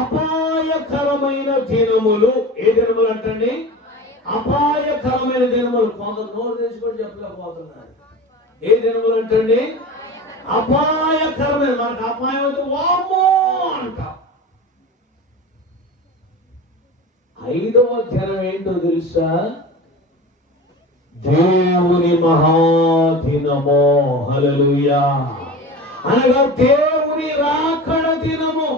అపాయకరమైన దినములు. ఏ దినములు అంటండి? అపాయకరమైన దినములు. కొందరు నోరు తెచ్చుకొని చెప్పలేకపోతున్నారు. ఏ దినములు అంటండి? అపాయకరమైన. మనకు అపాయం అయితే వామ్మో అంట. 5వ దినం ఏంటో తెలుసా? దేవుని మహాదినము. హల్లెలూయా. అనగా దేవుని రాకడ దినము.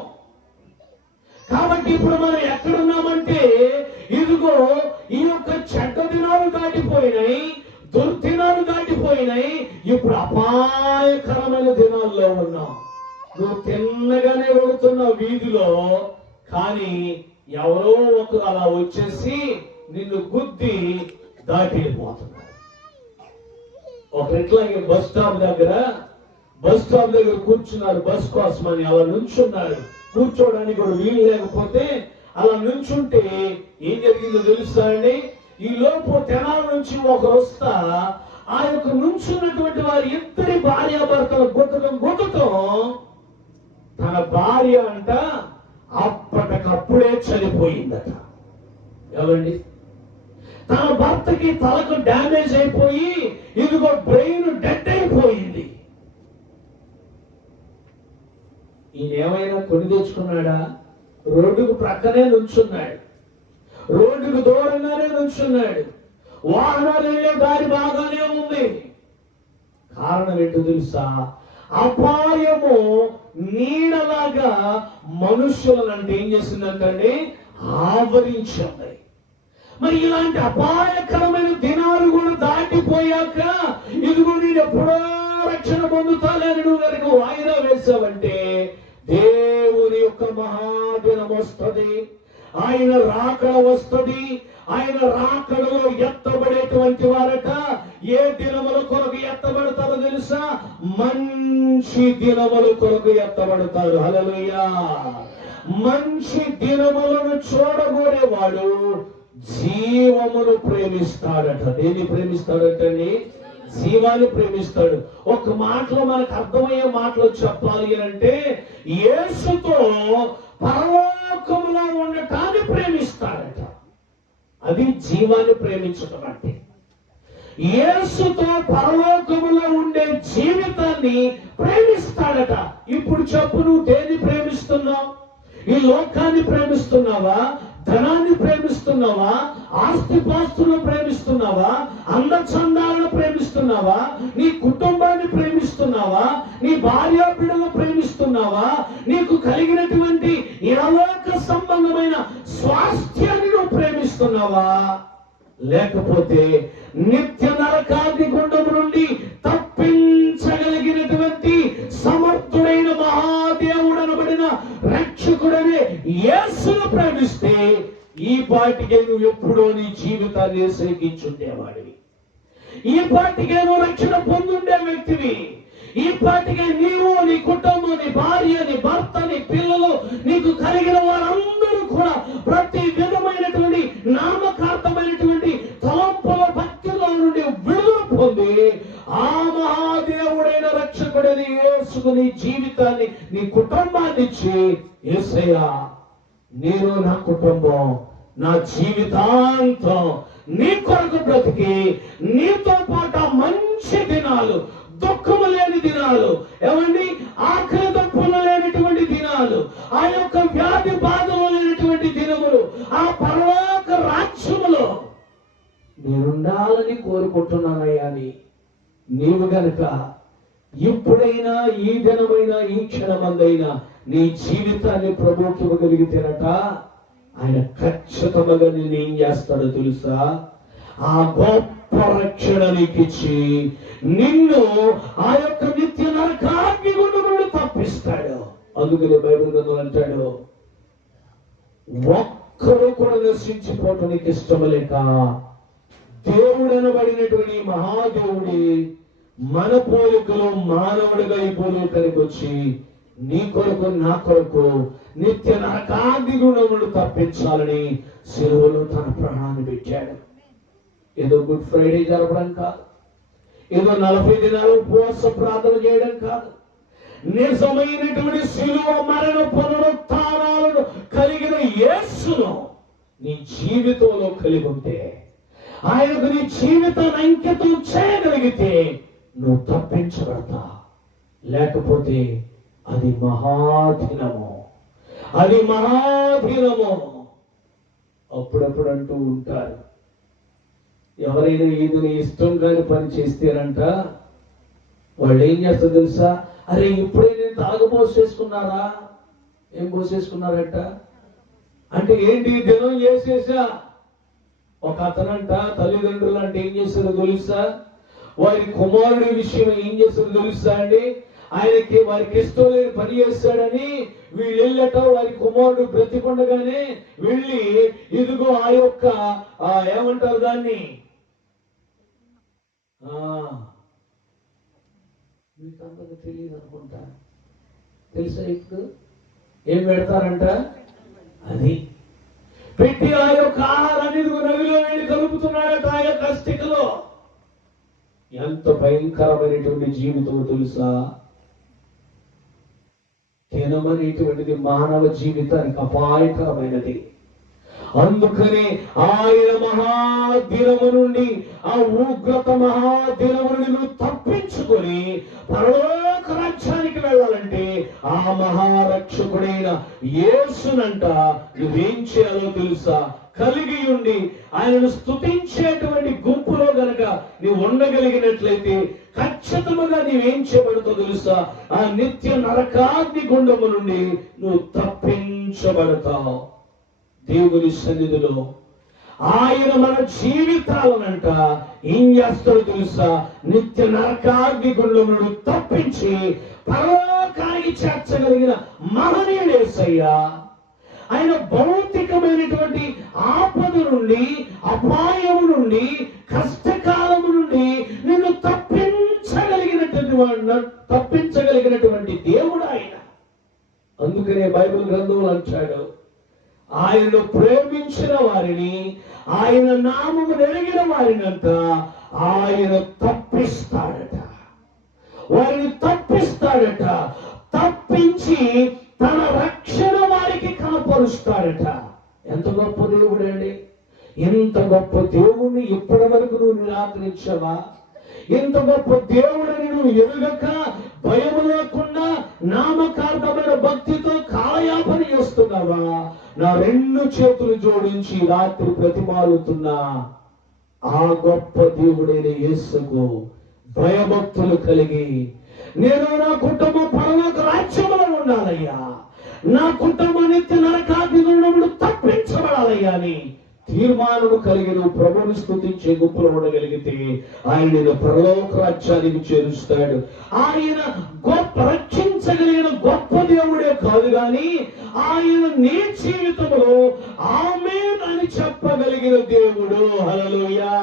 కాబట్టి ఇప్పుడు మనం ఎక్కడున్నామంటే, ఇదిగో ఈ యొక్క చెడ్డ దినాలు దాటిపోయినాయి, దుర్దినాలు దాటిపోయినాయి. ఇప్పుడు అపాయకరమైన దినాల్లో ఉన్నాం. నువ్వు తిన్నగానే వెళుతున్న వీధిలో, కానీ ఎవరో ఒకరు అలా వచ్చేసి నిన్ను గుద్ది దాటి వెళ్ళిపోతున్నారు. ఒకరిట్లాగే బస్ స్టాప్ దగ్గర కూర్చున్నారు. బస్ కోసమని అలా నుంచున్నారు. కూర్చోడానికి కూడా వీలు లేకపోతే అలా నుంచుంటే ఏం జరిగిందో తెలుసా అండి? ఈ లోపు తెనాల నుంచి ఒకరు వస్తా ఆ యొక్క నుంచున్నటువంటి వారి ఇద్దరి భార్యాభర్తలు గుద్దటం తన భార్య అంట అప్పటికప్పుడే చనిపోయిందట. ఏమండి? తన భర్తకి తలకు డ్యామేజ్ అయిపోయి ఇదిగో బ్రెయిన్ డెడ్ అయిపోయింది. ఈయన ఏమైనా కొని తెచ్చుకున్నాడా? రోడ్డుకు ప్రక్కనే నుంచున్నాడు. రోడ్డుకు దూరంగానే నుంచున్నాడు. వాహనాలు వెళ్ళే దారి బాగానే ఉంది. కారణం ఏంటో తెలుసా? అపాయము నీడలాగా మనుషులను ఏం చేసిందంటే ఆవరించింది. మరి ఇలాంటి అపాయకరమైన దినాలు కూడా దాటిపోయాక ఇదిగో నేను ఎప్పుడో రక్షణ పొందుతానని నువ్వు కనుక వాయిదా వేసావంటే దేవుని యొక్క మహాదినం వస్తుంది. ఆయన రాకడ వస్తుంది. ఆయన రాకడలో ఎత్తబడేటువంటి వారట ఏ దినముల కొరకు ఎత్తబడతారో తెలుసా? మంచి దినముల కొరకు ఎత్తబడతారు. హల్లెలూయా. మంచి దినములను చూడగోరేవాడు జీవమును ప్రేమిస్తాడట. దేన్ని ప్రేమిస్తాడటండి? జీవాన్ని ప్రేమిస్తాడు. ఒక మాటలో మనకు అర్థమయ్యే మాటలు చెప్పాలి అంటే, యేసుతో పరలోకములో ఉండటాన్ని ప్రేమిస్తాడట. అది జీవాన్ని ప్రేమించటం అంటే. యేసుతో పరలోకములో ఉండే జీవితాన్ని ప్రేమిస్తాడట. ఇప్పుడు చెప్పు, నువ్వు దేన్ని ప్రేమిస్తున్నావు? ఈ లోకాన్ని ప్రేమిస్తున్నావా? ధనాన్ని ప్రేమిస్తున్నావా? ఆస్తిపాస్తులను ప్రేమిస్తున్నావా? అందచందాలను ప్రేమిస్తున్నావా? నీ కుటుంబాన్ని ప్రేమిస్తున్నావా? నీ భార్య బిడ్డలను ప్రేమిస్తున్నావా? నీకు కలిగినటువంటి ఇహలోక సంబంధమైన స్వాస్థ్యాన్ని నువ్వు ప్రేమిస్తున్నావా? లేకపోతే నిత్య నరకాగ్ని గుండము నుండి తప్పించగలిగినటువంటి సమర్థుడైన మహాదేవుడు అనబడిన రక్షకుడనే యేసును ప్రేమిస్తే ఈ పాటికే నువ్వు ఎప్పుడో నీ జీవితాన్ని ఏసైకించుండేవాడివి. ఈ పాటికే నువ్వు రక్షణ పొందుండే వ్యక్తివి. ఈ పాటికే నీవు, నీ కుటుంబం, నీ భార్య, నీ భర్త, నీ పిల్లలు, నీకు కలిగిన వారందరూ కూడా ప్రతి విధమైనటువంటి నామకార్థమైనటువంటి తలంపుల భక్తిలో నుండి విడుదల పొంది ఆ మహాదేవుడైన రక్షకుడని యేసుకు నీ జీవితాన్ని, నీ కుటుంబాన్ని ఇచ్చి, యేసయ్యా నేను, నా కుటుంబం, నా జీవితాంతం నీ కొరకు బ్రతికి నీతో పాటు మంచి దినాలు, దుఃఖము లేని దినాలు, ఏమండి ఆఖరి తప్పులు లేనటువంటి దినాలు, ఆ యొక్క వ్యాధి బాధలు లేనటువంటి దినములు, ఆ పరలోక రాజ్యములో నేనుండాలని కోరుకుంటున్నానయ్యా అని నీవు గనుక ఇప్పుడైనా, ఈ దినమైనా, ఈ క్షణమందైనా నీ జీవితాన్ని ప్రభువుకి ఇవ్వగలిగితేనట ఆయన ఖచ్చితంగా నేను ఏం చేస్తాడో తెలుసా? ఆ గొప్ప రక్షణ నీకు ఇచ్చి నిన్ను ఆ యొక్క నిత్య నరకాగ్ని నుండి తప్పిస్తాడు. అందుకని బైబిల్ గ్రంథం అంటాడు, ఒక్కరు కూడా నశించిపోవటం నీకు ఇష్టం లేక దేవుడనబడినటువంటి మహాదేవుడి మన పోలికలో మానవుడిగా ఈ భూలోకానికి వచ్చి నీ కొరకు, నా కొరకు నిత్య నరకాగ్ని నుండి తప్పించాలని సిలువలో తన ప్రాణాన్ని పెట్టాడు. ఏదో గుడ్ ఫ్రైడే జరపడం కాదు, ఏదో 40 దినాలు ఉపవాస ప్రార్థన చేయడం కాదు, నిజమైనటువంటి శిలువ మరణ పునరుత్థానాలను కలిగిన యేసును నీ జీవితంలో కలిగి ఉంటే, ఆయనకు నీ జీవితాన్ని అంకితం చేయగలిగితే నువ్వు తప్పించబడతా. లేకపోతే అది మహాదినము, అది మహాదినము. అప్పుడప్పుడు అంటూ ఉంటారు, ఎవరైనా ఏదైనా ఇష్టం కాని పని చేస్తేనంట వాళ్ళు ఏం చేస్తారు తెలుసా? అరే ఇప్పుడే నేను తాగపోసేసుకున్నారా? ఏం పోసేసుకున్నారట అంటే ఏంటి? దినం చేసేసా. ఒక అతనంట తల్లిదండ్రులు అంటే ఏం చేస్తారో తెలుసా? వారి కుమారుడి విషయం ఏం చేస్తారో తెలుసా అండి? ఆయనకి వారికి ఇష్టం లేని పని చేస్తాడని వీళ్ళు వెళ్ళట, వారి కుమారుడు బ్రతికొండగానే వెళ్ళి ఇదిగో ఆ యొక్క ఏమంటారు దాన్ని, మీకు అందరికి తెలియదు అనుకుంటా, తెలుసా? ఇప్పుడు ఏం పెడతారంట? అది పెట్టి ఆ యొక్క ఆహారాన్ని నదిలో వెళ్ళి కలుపుతున్నాడట ఆ యొక్క అస్థికలో. ఎంత భయంకరమైనటువంటి జీవితం తెలుసా? దినమనేటువంటిది మానవ జీవితానికి అపాయకరమైనది. అందుకని ఆయన మహాదినము నుండి, ఆ ఉగ్రత మహాదినము నుండి నువ్వు తప్పించుకొని పరలోక రాజ్యానికి వెళ్ళాలంటే ఆ మహారక్షకుడైన యేసునంట నువ్వేం చేయాలో తెలుసా? కలిగి ఉండి ఆయనను స్తుతించేటువంటి గుంపులో గనక నీవు ఉండగలిగినట్లయితే ఖచ్చితంగా నీవేం చేయబడతావు తెలుసా? ఆ నిత్య నరకాగ్ని గుండము నుండి నువ్వు తప్పించబడతావు. దేవుని సన్నిధిలో ఆయన మన జీవితాలనంట ఏం చేస్తాడో తెలుసా? నిత్య నరకాగ్ని గుండమును తప్పించి పరలోకానికి చేర్చగలిగిన మహనీయుడు యేసయ్యా. ఆయన భౌతికమైనటువంటి ఆపద నుండి, అపాయము నుండి, కష్టకాలము నుండి నిన్ను తప్పించగలిగినటువంటి దేవుడు ఆయన. అందుకనే బైబిల్ గ్రంథంలో అంటాడు, ఆయనను ప్రేమించిన వారిని, ఆయన నామము ఎరిగిన వారినంత ఆయన తప్పిస్తాడట, వారిని తప్పిస్తాడట. తప్పించి తన రక్షణ వారికి కనపరుస్తాడట. ఎంత గొప్ప దేవుడు అండి! ఎంత గొప్ప దేవుణ్ణి ఇప్పటి వరకు నువ్వు నిరాకరించావా? ఎంత గొప్ప దేవుడని నువ్వు ఎరుగక భయం లేకుండా నామకార్థమైన భక్తితో కాలయాపన చేస్తున్నావా? నా రెండు చేతులు జోడించి రాత్రి ప్రతిమాలుతున్నా ఆ గొప్ప దేవుడైన యేసుకు భయభక్తులు కలిగి, నేను నా కుటుంబం పరలోక రాజ్యంలో ఉండాలయ్యా, నా కుటుంబం నిత్య నరకాగ్ని నుండి తప్పించబడాలయ్యా అని తీర్మానము కలిగి నువ్వు ప్రభువుని స్తుతించే గుంపులో ఉండగలిగితే ఆయన పరలోక రాజ్యానికి చేరుస్తాడు. ఆయన గొప్ప రక్షించగలిగిన గొప్ప దేవుడే కాదు గాని ఆయన నీ జీవితంలో ఆమేన్ అని చెప్పగలిగిన దేవుడు. హల్లెలూయా!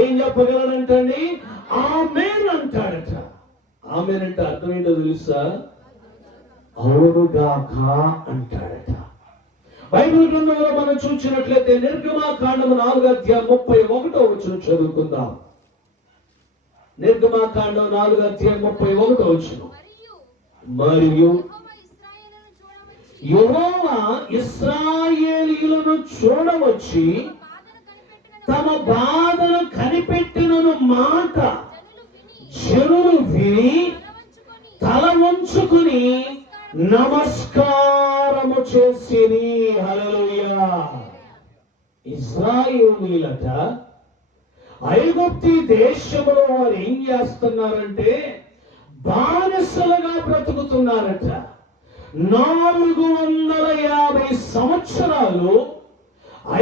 ఏం చెప్పగలనంటండి? ఆమేన్ అంటాడట. ఆమేన్ అంటే అర్థం ఏంటో తెలుసా? అవునుగాక అంటాడట. బైబిల్ గ్రంథంలో మనం చూసినట్లయితే నిర్గమాకాండము 4:31 చదువుకుందాం. నిర్గమాకాండం 4:31. మరియు యెహోవా ఇశ్రాయేలీయులను చూడవచ్చి తమ బాధను కనిపెట్టినను మాట జనులు విని తల వంచుకుని నమస్కారము చేసిరి. హల్లెలూయా! ఇశ్రాయేలీయులట ఐగుప్తు దేశంలో వారు ఏం చేస్తున్నారంటే బానిసలుగా బ్రతుకుతున్నారట. 450 సంవత్సరాలు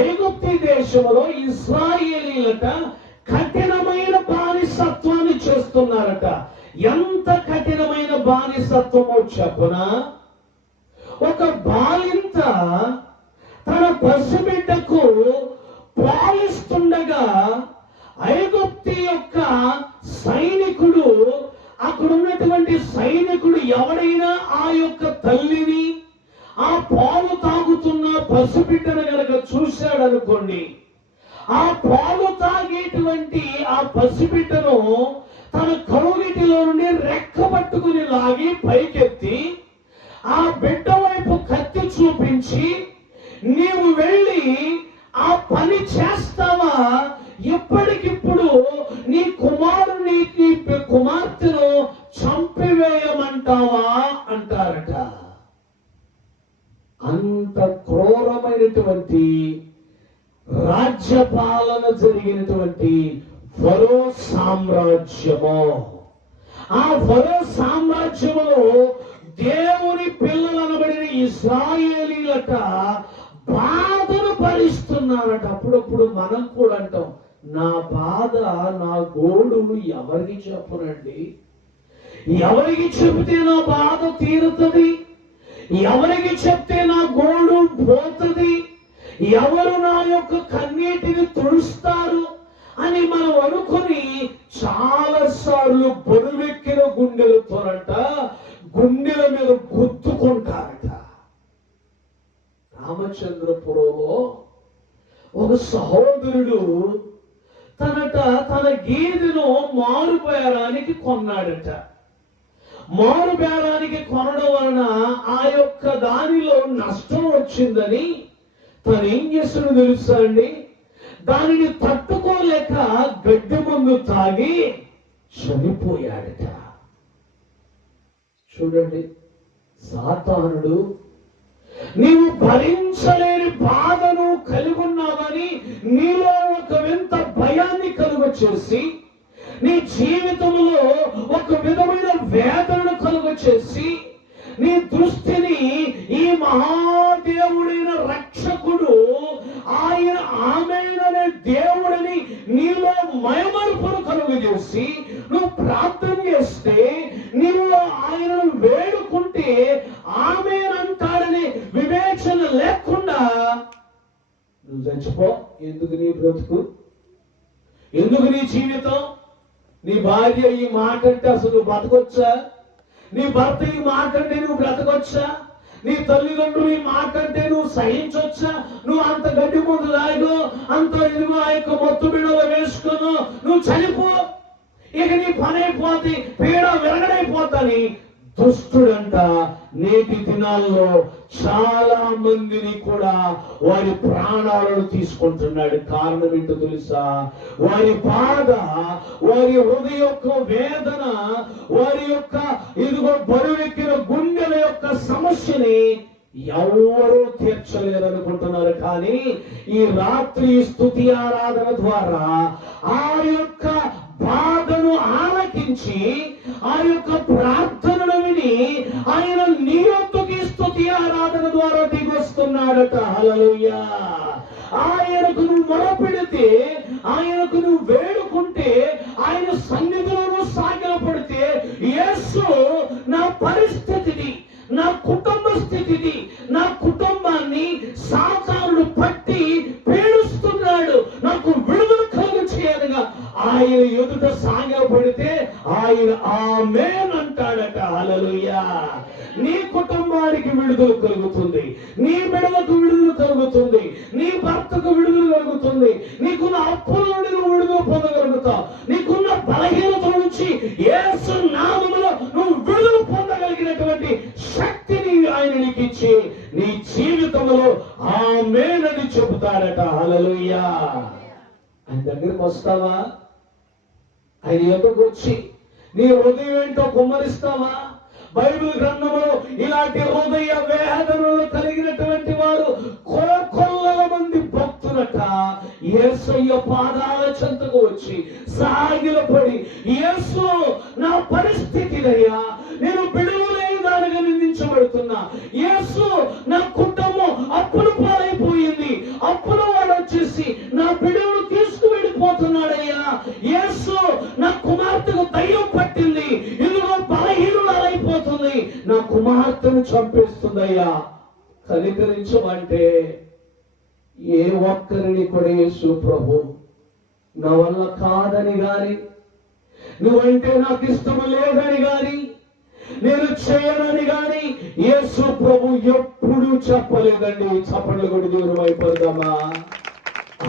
ఐగుప్తు దేశంలో ఇశ్రాయేలీయులట కఠినమైన బానిసత్వాన్ని చేస్తున్నారట. ఎంత కఠినమైన బానిసత్వమో చెప్పనా? ఒక బాలింత తన పసిబిడ్డకు పాలిస్తుండగా ఐగుప్తు యొక్క సైనికుడు, అక్కడ ఉన్నటువంటి సైనికుడు ఎవడైనా ఆ యొక్క తల్లిని, ఆ పాలు తాగుతున్న పసిబిడ్డను గనక చూశాడు అనుకోండి, ఆ పాలు తాగేటువంటి ఆ పసిబిడ్డను తన కౌగిటిలో నుండి రెక్కబట్టి పట్టుకుని లాగి పైకెత్తి ఆ బిడ్డ వైపు కత్తి చూపించి, నీవు వెళ్ళి ఆ పని చేస్తావా, ఇప్పటికిప్పుడు నీ కుమారుని నీ కుమార్తెను చంపివేయమంటావా అంటారట. అంత క్రూరమైనటువంటి రాజ్యపాలన జరిగినటువంటి ఫరో సామ్రాజ్యము. ఆ ఫరో సామ్రాజ్యములో దేవుని పిల్లలు అనబడిన ఇశ్రాయేలీలట బాధను భరిస్తున్నారట. అప్పుడప్పుడు మనం కూడా అంటాం, నా బాధ, నా గోడు ఎవరికి చెప్పనండి, ఎవరికి చెబితే నా బాధ తీరుతుంది, ఎవరికి చెప్తే నా గోడు పోతుంది, ఎవరు నా యొక్క కన్నీటిని తుడుస్తారు అని మనం అనుకుని చాలా సార్లు బరువెక్కిన గుండెలతోనంట గుండెల మీద గుద్దుకుంటారట. రామచంద్రపురంలో ఒక సహోదరుడు తన గేదెను మారు బేరానికి కొన్నాడట. మారు బేరానికి కొనడం వలన ఆ యొక్క దానిలో నష్టం వచ్చిందని తను ఏం చేస్తున్నా తెలుసా అండి, దానిని తట్టుకోలేక గడ్డి మందు తాగి చనిపోయాడట. చూడండి, సాతానుడు నీవు భరించలేని బాధను కలిగి ఉన్నావని నీలో ఒక వింత భయాన్ని కలుగ చేసి, నీ జీవితంలో ఒక విధమైన వేదనను కలుగ చేసి, నీ దృష్టిని ఈ మహాదేవుడైన రక్షకుడు ఆయన ఆమేననే దేవుడని నీలో మయమరుపును కలుగు చేసి, నువ్వు ప్రార్థన చేస్తే, నీవు ఆయనను వేడుకుంటే ఆమేనంటాడని వివేచన లేకుండా నువ్వు చచ్చిపో. ఎందుకు నీ బ్రతుకు, ఎందుకు నీ జీవితం? నీ భార్య ఈ మాట అంటే అసలు నువ్వు బతకొచ్చా? నీ భర్త ఈ మాట అంటే నువ్వు బ్రతకొచ్చా? నీ తల్లిదండ్రులు ఈ మాట అంటే నువ్వు సహించొచ్చా? నువ్వు అంత గడ్డి ముందు లాగో, అంత ఇదిగో ఆ యొక్క మొత్తం బిడలో వేసుకోను, నువ్వు చనిపో, ఇక నీ పని అయిపోతే, పీడ విరగడైపోతాని దుష్టుడంట నేటి దినాల్లో చాలా మందిని కూడా వారి ప్రాణాలను తీసుకుంటున్నాడు. కారణం ఏంటో తెలుసా? వారి బాధ, వారి హృదయ యొక్క వేదన, వారి యొక్క ఇదిగో బరువెక్కిన గుండెల యొక్క సమస్యని ఎవరూ తీర్చలేరనుకుంటున్నారు. కానీ ఈ రాత్రి స్తుతి ఆరాధన ద్వారా ఆ యొక్క బాధను ఆలకించి, ఆ యొక్క ప్రార్థనను విని ఆయన నీ యొక్కకి స్తుతి ఆరాధన ద్వారా దిగొస్తున్నాడట. హల్లెలూయా. ఆయనకు నువ్వు మొరపెడితే, ఆయనకు నువ్వు వేడుకుంటే, ఆయన సన్నిధిలో సాగిలపడితే, యేసు నా పరిస్థితిని, నా కుటుంబ స్థితిని, నా కుటుంబాన్ని సాతానుడు పట్టి పీడిస్తున్నాడు, నాకు విడుదల కలుగు చేయాలిగా ఆయన ఎదుట సాగిలపడితే ఆయన ఆమేన్ అంటాడట. హల్లెలూయా. నీ కుటుంబానికి విడుదల కలుగుతుంది, నీ బిడ్డలకు విడుదల కలుగుతుంది, నీ భర్తకు విడుదల కలుగుతుంది, నీకున్న అప్పుల నుండి నువ్వు విడుదల పొందగలుగుతావు, నీకున్న బలహీనత నుంచి యేసు నామములో నువ్వు విడుదల పొందగలిగినటువంటి శక్తిని ఆయన నీకు ఇచ్చి నీ జీవితంలో ఆమేన్ అని చెబుతాడట. హల్లెలూయా. ఆయన దగ్గరికి వస్తావా? ఆయన ఎదురుకు వచ్చి నీ హృదయం ఏంటో కుమ్మరిస్తావా? బైబిల్ గ్రంథంలో ఇలాంటి హృదయ వేదనలు కలిగినటువంటి వారు కోకొల్లల మంది భక్తులట యేసయ్య పాదాల చెంతకు వచ్చి సాగిలపడి, యేసు నా పరిస్థితినయ్యా, నేను బిడువలేని దానిగా నిందించబడుతున్నా, యేసు నా కుటుంబం అప్పులు పాలైపోయింది, అప్పుల వాడు వచ్చేసి నా బిడువును తీసుకువెళ్ళిపోతున్నాడయ్యా, యేసు నా కుమార్తెకు దయ్యం పట్టింది, ఇదిగో బలహీనులైపోతుంది, నా కుమార్తెను చంపేస్తుందయ్యా, కనికరించమంటే ఏ ఒక్కరిని కూడా యేసు ప్రభు నా వల్ల కాదని గాని, నువ్వంటే నాకు ఇష్టము లేదని గాని, నేను చేయనని గాని యేసు ప్రభు ఎప్పుడూ చెప్పలేదండి. చప్పట్లు కొడి దేవుడు వైపడదామా?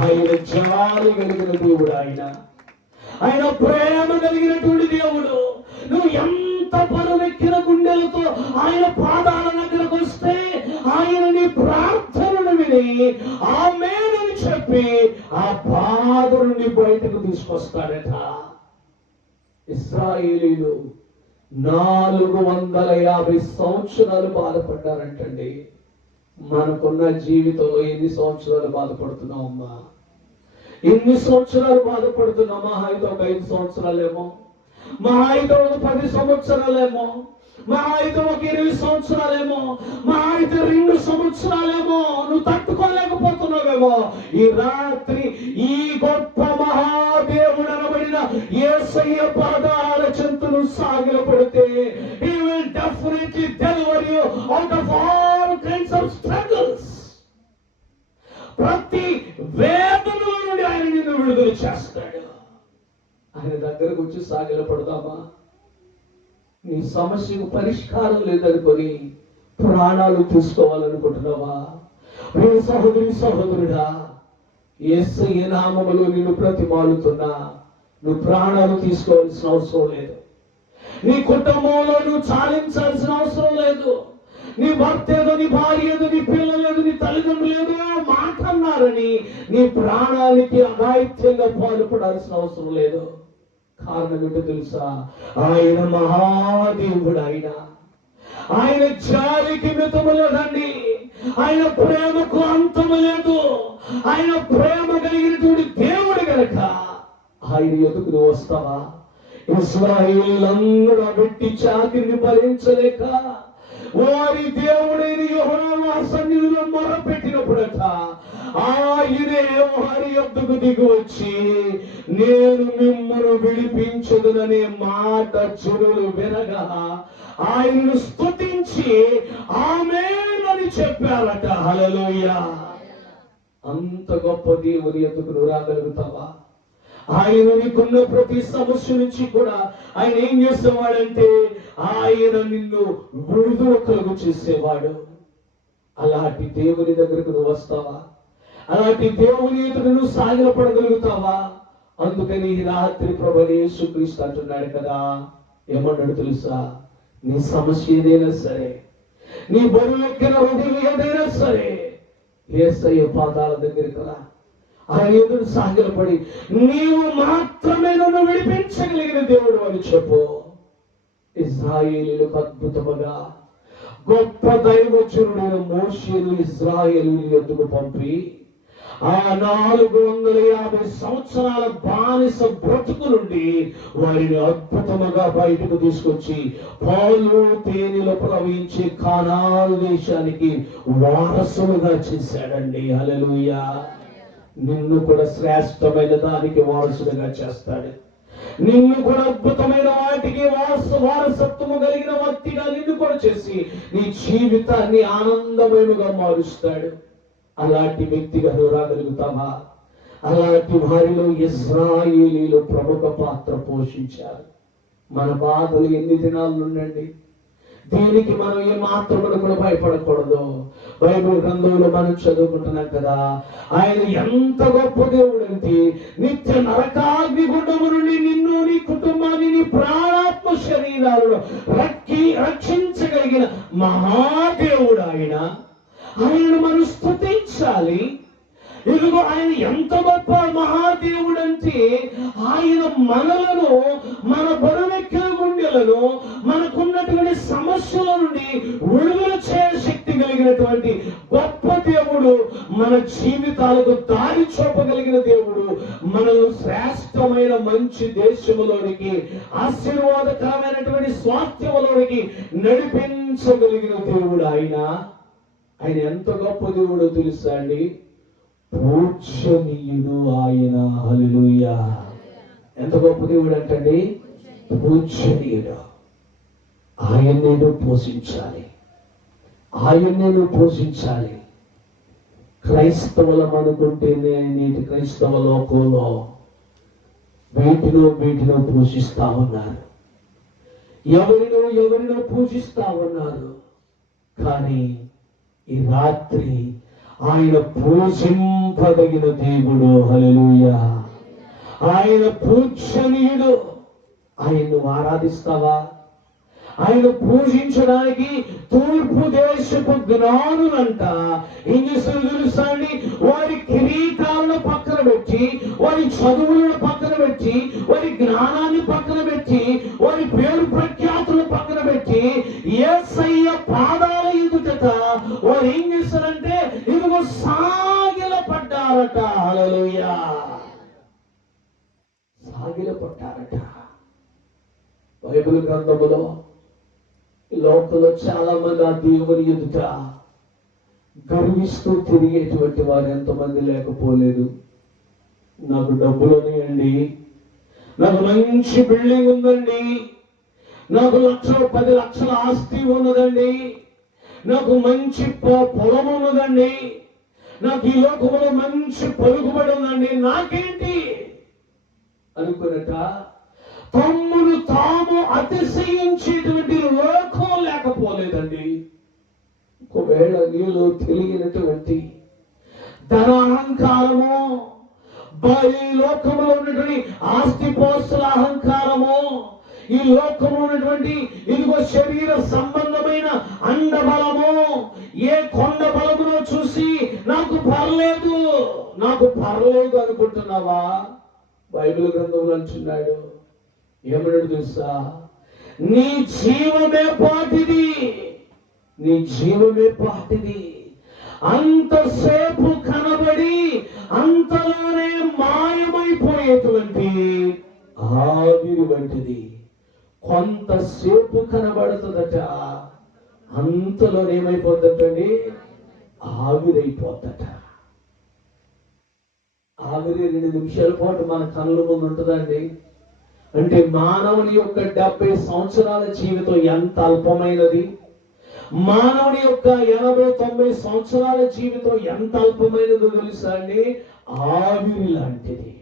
ఆయన జాలి కలిగిన దేవుడు, ఆయన ప్రేమ కలిగినటువంటి దేవుడు. నువ్వు ఎంత ఎంత బరువెక్కిన గుండెలతో ఆయన పాదాల దగ్గరకు వస్తే ఆయన నీ ప్రార్థనను విని ఆమేనని చెప్పి ఆ బాధ నుండి బయటకు తీసుకొస్తాడట. ఇశ్రాయేలీయులు 450 సంవత్సరాలు బాధపడ్డారంటండి. మనకున్న జీవితంలో ఎన్ని సంవత్సరాలు బాధపడుతున్నామమ్మా? ఎన్ని సంవత్సరాలు బాధపడుతున్నామా? మహా అయితే ఒక 5 సంవత్సరాలేమో, మహా అయితే ఒక 10 సంవత్సరాలేమో, మహా అయితే ఒక 20 సంవత్సరాలేమో, మహా అయితే 2 సంవత్సరాలేమో. నువ్వు తట్టుకోలేకపోతున్నావేమో. ఈ రాత్రి ఈ గొప్ప మహాదేవుడు అనబడిన యేసయ్య పాదాల చెంతను సాగిలపడితే he will definitely deliver you out of all kinds of struggles. ప్రతి వేదనలో నుండి ఆయన నిన్ను విడుదల చేస్తాడు. ఆయన దగ్గరకు వచ్చి సాగిలపడదామా? నీ సమస్యకు పరిష్కారం లేదనుకొని ప్రాణాలు తీసుకోవాలనుకుంటున్నావా? ప్రియ సహోదరి సహోదరుడా, యేసయ్య నామములో నిన్ను ప్రతిమాలుతున్నా నువ్వు ప్రాణాలు తీసుకోవాల్సిన అవసరం లేదు. నీ కుటుంబంలో నువ్వు చాలించాల్సిన అవసరం లేదు. నీ భర్త ఏదో, నీ భార్య ఏదో, నీ పిల్లలు ఏదో, నీ తల్లిదండ్రులు ఏదో మాట అన్నారని నీ ప్రాణానికి అఘాయిత్యంగా పాల్పడాల్సిన అవసరం లేదు. కారణం ఏంటో తెలుసా? ఆయన మహాదేవుడు. ఆయన జాలికి మితము లేదండి. ఆయన ప్రేమకు అంతము లేదు. ఆయన ప్రేమ కలిగినటువంటి దేవుడు గనక ఆయన ఎదుగును వస్తావా? ఇశ్రాయేలీయులందరూ వెట్టి చాకిరిని భరించలేక వారి దేవుడైన యెహోవా సన్నిధిలో మొరపెట్టినప్పుడట ఆయనే వారి యొద్దకు దిగి వచ్చి నేను మిమ్మును విడిపించదుననే మాట జనులు వినగా ఆయనను స్తుతించి ఆమేనని చెప్పారట. హల్లెలూయా! అంత గొప్ప దేవుని యొద్దకు నువ్వు రాగలుగుతావా? ఆయన నీకున్న ప్రతి సమస్య నుంచి కూడా ఆయన ఏం చేసేవాడంటే ఆయన నిన్ను విడుదల కలుగు చేసేవాడు. అలాంటి దేవుని దగ్గరకు నువ్వు వస్తావా? అలాంటి దేవుని ఎదుట నువ్వు సాగిలపడగలుగుతావా? అందుకని ఈ రాత్రి ప్రభువైన యేసుక్రీస్తు అంటున్నాడు కదా, ఏమన్నాడు తెలుసా? నీ సమస్య ఏదైనా సరే, నీ బరువెక్కిన హృదయం ఏదైనా సరే, యేసయ్య పాదాల దగ్గరికి రా. ఆయన ఎదురు సాగిలపడి నీవు మాత్రమే నన్ను విడిపించగలిగిన దేవుడు అని చెప్పు. ఇశ్రాయేలీయులకు అద్భుతముగా గొప్ప దైవజనుడైన మోషేను ఇశ్రాయేలీయుల యొద్దకు పంపి ఆ 450 సంవత్సరాల బానిస బ్రతుకు నుండి వారిని అద్భుతముగా బయటకు తీసుకొచ్చి పాలు తేనెలు ప్రవహించే కానాను దేశానికి వారసులుగా చేశాడండి. హల్లెలూయా! నిన్ను కూడా శ్రేష్టమైన దానికి వారసులుగా చేస్తాడు. నిన్ను కూడా అద్భుతమైన వాటికి వారసత్వము కలిగిన వ్యక్తిగా నిన్ను కూడా చేసి నీ జీవితాన్ని ఆనందమయముగా మారుస్తాడు. అలాంటి వ్యక్తిగా నువ్వు రాగలుగుతావా? అలాంటి వారిలో ఇశ్రాయేలీయులు ప్రముఖ పాత్ర పోషించారు. మన బాధలు ఎన్ని దినాలు ఉండండి, దీనికి మనం ఏ మాత్రమును కూడా భయపడకూడదు. బైబిల్ గ్రంథంలో మనం చదువుకుంటున్నాం కదా, ఆయన ఎంత గొప్ప దేవుడు అంటే నిత్య నరకాగ్ని గుండము నుండి నిన్ను, నీ కుటుంబాన్ని, నీ ప్రాణాత్మ శరీరాలను రక్షించగలిగిన మహాదేవుడు ఆయన. ఆయనను మనం స్తుతించాలి. ఇదిగో ఆయన ఎంత గొప్ప మహాదేవుడు అంటే ఆయన మనలను, మన బరువెక్కిన గుండెలను, మనకున్నటువంటి సమస్యల నుండి విడుదల చేయ శక్తి కలిగినటువంటి గొప్ప దేవుడు. మన జీవితాలకు దారి చూపగలిగిన దేవుడు. మనల్ని శ్రేష్టమైన మంచి దేశంలోనికి, ఆశీర్వాదకరమైనటువంటి స్వాస్థ్యంలోనికి నడిపించగలిగిన దేవుడు ఆయన. ఆయన ఎంత గొప్ప దేవుడో తెలుసా అండి? పూజ్యనీయుడు ఆయన. హల్లెలూయా! ఎంత గొప్ప దేవుడు అంటండి? పూజ్యనీయుడు. ఆయన్నే నువ్వు పోషించాలి, ఆయన్నే నువ్వు పోషించాలి. క్రైస్తవులం అనుకుంటేనే నేటి క్రైస్తవ లోకంలో వీటినో పూజిస్తా ఉన్నారు, ఎవరినో పూజిస్తా ఉన్నారు. కానీ ఈ రాత్రి ఆయన పూజింపదగిన దేవుడు. హల్లెలూయా! ఆయన పూజనీయుడు. ఆయన్ను ఆరాధిస్తావా? ఆయన పూజించడానికి తూర్పు దేశపు జ్ఞానులంట ఏం చేస్తారు తెలుసా అండి? వారి కిరీటాలను పక్కన పెట్టి, వారి చదువులను పక్కన పెట్టి, వారి జ్ఞానాన్ని పక్కన పెట్టి, వారి పేరు ప్రఖ్యాతులను పక్కన పెట్టి యేసయ్య పాదాల ఎదుట వారు ఏం చేస్తారంటే ఇదిగో సాగిలపడ్డారట. హల్లెలూయా! సాగిలపడ్డారట. బైబిల్ గ్రంథములో లోకంలో చాలా మంది ఆ దేవుని ఎదుట గర్విస్తూ తిరిగేటువంటి వారు ఎంతమంది లేకపోలేదు. నాకు డబ్బులు ఉన్నాయండి, నాకు మంచి బిల్డింగ్ ఉందండి, నాకు 10 లక్షల ఆస్తి ఉన్నదండి, నాకు మంచి పొలం ఉన్నదండి, నాకు ఈ లోకంలో మంచి పలుకుబడి ఉందండి, నాకేంటి అనుకున్నట తమ్ముడు తాము అతిశయించేటువంటి లోకం లేకపోలేదండి. ఒకవేళ నీలో తెలియనటువంటి ధనాహంకారము, ఈ లోకంలో ఉన్నటువంటి ఆస్తిపోస్తుల అహంకారము, ఈ లోకంలో ఉన్నటువంటి ఇదిగో శరీర సంబంధమైన అండబలము, ఏ కొండ బలమునో చూసి నాకు పర్లేదు అనుకుంటున్నావా? బైబిల్ గ్రంథంలో అంటున్నాడు, ఏమన్నాడు తెలుసా? నీ జీవమే పాటిది, నీ జీవమే పాటిది. అంతసేపు కనబడి అంతలోనే మాయమైపోయేటువంటి ఆవిరి వంటిది. కొంతసేపు కనబడుతుందట, అంతలోనే ఏమైపోద్దటండి? ఆవిరైపోద్దట. ఆవిరి 2 నిమిషాల పాటు మన కళ్ళ ముందు ఉంటుందండి. అంటే మానవుని యొక్క 70 సంవత్సరాల జీవితం ఎంత అల్పమైనది, మానవుని యొక్క 80-90 సంవత్సరాల జీవితం ఎంత అల్పమైనదో తెలుసా అండి? ఆవిరి లాంటిది.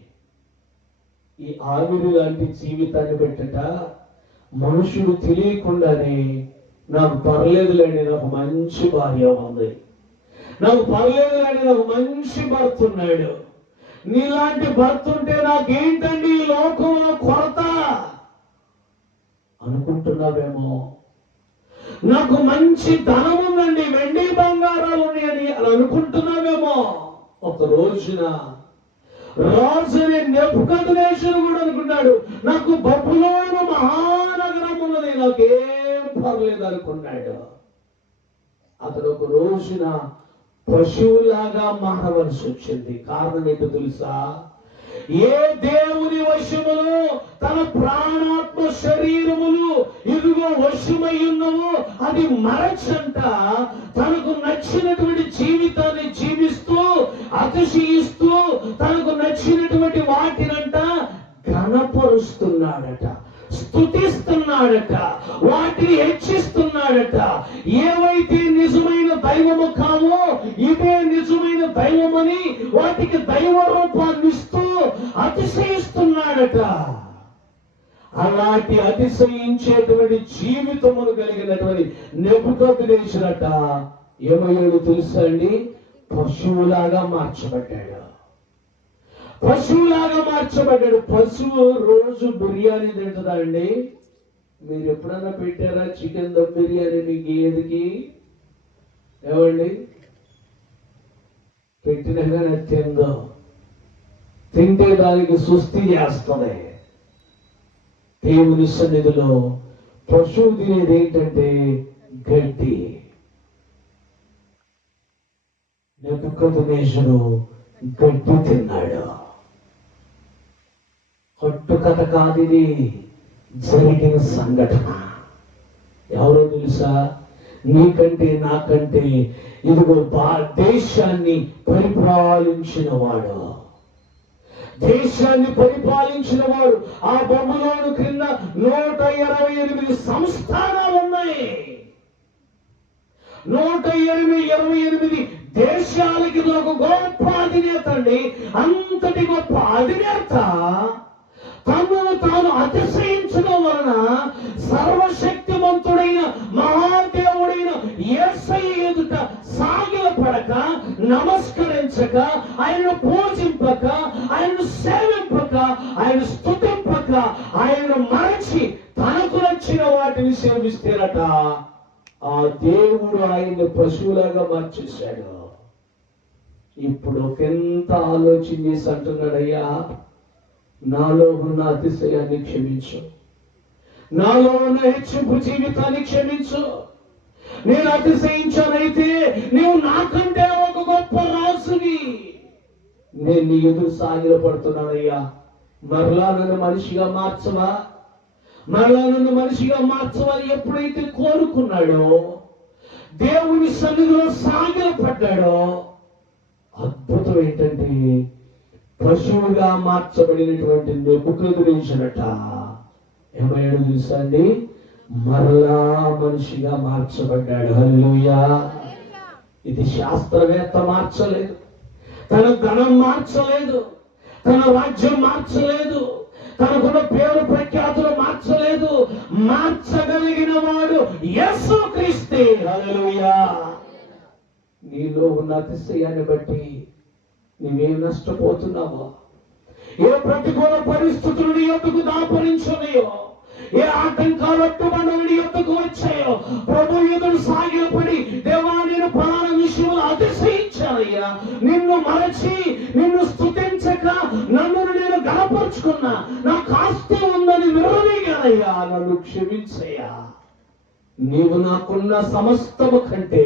ఈ ఆవిరి లాంటి జీవితాన్ని పెట్టట మనుషుడు తెలియకుండానే నాకు పర్లేదులేండి, నాకు మంచి భార్య ఉంది, నాకు పర్లేదులేండి, నాకు మంచి భర్త ఉన్నాడు, నీలాంటి భర్త ఉంటే నాకేంటండి ఈ లోకంలో కొరత అనుకుంటున్నావేమో, నాకు మంచి ధనం ఉందండి, వెండి బంగారాలు ఉన్నాయని అనుకుంటున్నావేమో. ఒక రోజున రాజుని నెబుకద్నెజరు కూడా అనుకున్నాడు, నాకు బబులోను మహానగరం ఉన్నది, నాకేం పర్లేదు అనుకున్నాడు. అతడు ఒక రోజున పశువులాగా మారవలసి వచ్చింది. కారణం ఏంటో తెలుసా? ఏ దేవుని వశములు తన ప్రాణాత్మ శరీరములు ఇదిగో వశమై ఉన్నవో అది మరచంట తనకు నచ్చినటువంటి జీవితాన్ని జీవిస్తూ అతిశయిస్తూ తనకు నచ్చినటువంటి వాటినంట ఘనపరుస్తున్నాడట, స్తుతిస్తున్నాడట, వాటిని హెచ్చిస్తున్నాడట. ఏవైతే నిజమైన దైవము కావో ఇదే నిజమైన దైవమని వాటికి దైవ రూపాన్ని ఇస్తూ అతిశయిస్తున్నాడట. అలాంటి అతిశయించేటువంటి జీవితమును కలిగినటువంటి నెబుకద్నెజరట ఏమయ్యాడు తెలుసా అండి? పశువులాగా మార్చబడ్డాడు. పశువులాగా మార్చబడ్డాడు. పశువు రోజు బిర్యానీ తింటుందా అండి? మీరు ఎప్పుడైనా పెట్టారా చికెన్ దమ్ బిర్యానీ మీ గేదెకి? ఏమండి పెట్టినగానే తిందో, తింటే దానికి సుస్థి చేస్తుంది. దేవుని సన్నిధిలో పశువు తినేది ఏంటంటే గడ్డి. నెబుకద్నెజరు గడ్డి తిన్నాడు. కట్టుకథ కాదు, ఇది జరిగిన సంఘటన. ఎవరో తెలుసా? నీకంటే నాకంటే ఇదిగో దేశాన్ని పరిపాలించిన వాడు, దేశాన్ని పరిపాలించిన వాడు. ఆ బబులోను క్రింద 128 సంస్థానాలు ఉన్నాయి. 128 దేశాలకి ఒక గొప్ప అధినేత అండి. అంతటి గొప్ప అధినేత తనను తాను అతిశయించడం వలన సర్వశక్తిమంతుడైన మహాదేవుడైన యేసయ్య ఎదుట సాగిలపడక, నమస్కరించక, ఆయనను పూజింపక, ఆయనను సేవింపక, ఆయన స్తుతింపక, ఆయనను మరచి తన తనకు నచ్చిన వాటిని సేవిస్తేనట ఆ దేవుడు ఆయన్ని పశువులాగా మార్చేశాడు. ఇప్పుడు ఎంత ఆలోచన చేసి అంటున్నాడయ్యా, నాలో ఉన్న అతిశయాన్ని క్షమించు, నాలో ఉన్న హెచ్చింపు జీవితాన్ని క్షమించు. నేను అతిశయించానైతే నీవు నాకంటే ఒక గొప్ప రాజువి. నేను నీ ఎదురు సాగిలపడుతున్నానయ్యా, మరలా నన్ను మనిషిగా మార్చవా, మరలా నన్ను మనిషిగా మార్చవని ఎప్పుడైతే కోరుకున్నాడో, దేవుని సన్నిధిలో సాగిలపడ్డాడో, అద్భుతం ఏంటంటే పశువుగా మార్చబడినటువంటి నెబుకద్నెజరుట ఏమయ్యాడు తెలుసా అండి? మరలా మనిషిగా మార్చబడ్డాడు. హల్లెలూయా. ఇది శాస్త్రవేత్త మార్చలేదు, తన ధనం మార్చలేదు, తన రాజ్యం మార్చలేదు, తనకున్న పేరు ప్రఖ్యాతులు మార్చలేదు. మార్చగలిగిన వాడు యేసుక్రీస్తే. హల్లెలూయా. నీలో ఉన్న అతిశయాన్ని బట్టి నీవేం నష్టపోతున్నావో, ఏ ప్రతికూల పరిస్థితులు నీ యొద్దకు దాపరించున్నాయో, ఏ ఆటంకాలు అడ్డుబండలు నీ యొద్దకు వచ్చాయో, ప్రభు ఎదురు సాగిలపడి దేవా నేను ఫలానా విషయంలో అతిశయించానయ్యా, నిన్ను మరచి నిన్ను స్తుతించక నన్ను నేను గణపరుచుకున్నా, నాకు ఆస్తి ఉందని విరవీగానయ్యా, నన్ను క్షమించయ్యా. నీవు నాకున్న సమస్తము కంటే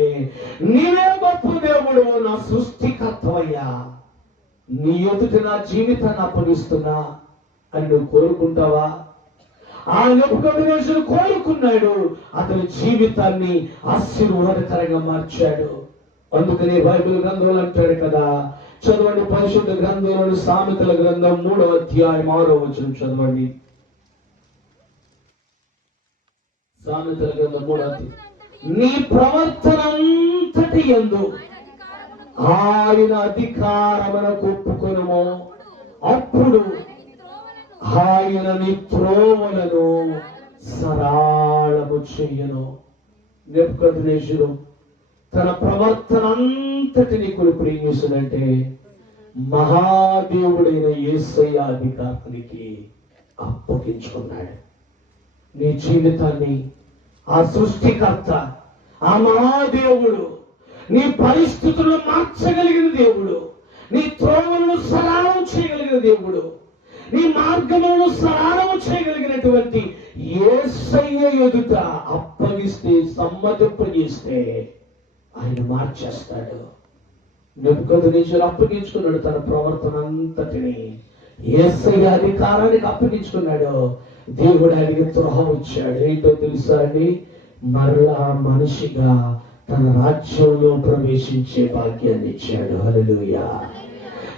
నీవే గొప్ప దేవుడు, నా సృష్టికర్తవయ్యా. నీ ఎదుట నా జీవితాన్ని అప్పగిస్తున్నా అని నువ్వు కోరుకుంటావా? ఆ నెబుకద్నెజరు కోరుకున్నాడు, అతని జీవితాన్ని ఆశీర్వాదకరంగా మార్చాడు. అందుకని బైబిల్ గ్రంథంలో అంటాడు కదా, చదవండి పరిశుద్ధ గ్రంథంలోని సామెతల గ్రంథం 3వ అధ్యాయం 6వ వచనం చదవండి. సామెతల గ్రంథం 3వ అధ్యాయం. నీ ప్రవర్తనంతటి యందు ఆయన అధికారమునకు ఒప్పుకొనుము, అప్పుడు ఆయన నీ త్రోవలను సరళము చెయ్యను. నెబుకద్నెజరు తన ప్రవర్తన అంతటిని కొరకు ఏం చేశాడంటే మహాదేవుడైన యేసయ్య అధికారానికి అప్పగించుకున్నాడు. నీ జీవితాన్ని ఆ సృష్టికర్త, ఆ మహాదేవుడు, నీ పరిస్థితులను మార్చగలిగిన దేవుడు, నీ త్రోవలను సరళం చేయగలిగిన దేవుడు, నీ మార్గములను సరళం చేయగలిగినటువంటి యేసయ్య ఎదుట అప్పగిస్తే, సమ్మతింపజేస్తే ఆయన మార్చేస్తాడు. నెబుకద్నెజరు అప్పగించుకున్నాడు తన ప్రవర్తన అంతటిని, యేసయ్య అధికారానికి అప్పగించుకున్నాడు. దేవుడు ఆయనకి త్రోహం ఇచ్చాడు. ఏంటో తెలుసా అండి? మరలా మనిషిగా తన రాజ్యంలో ప్రవేశించే భాగ్యాన్ని ఇచ్చాడు. హల్లెలూయా.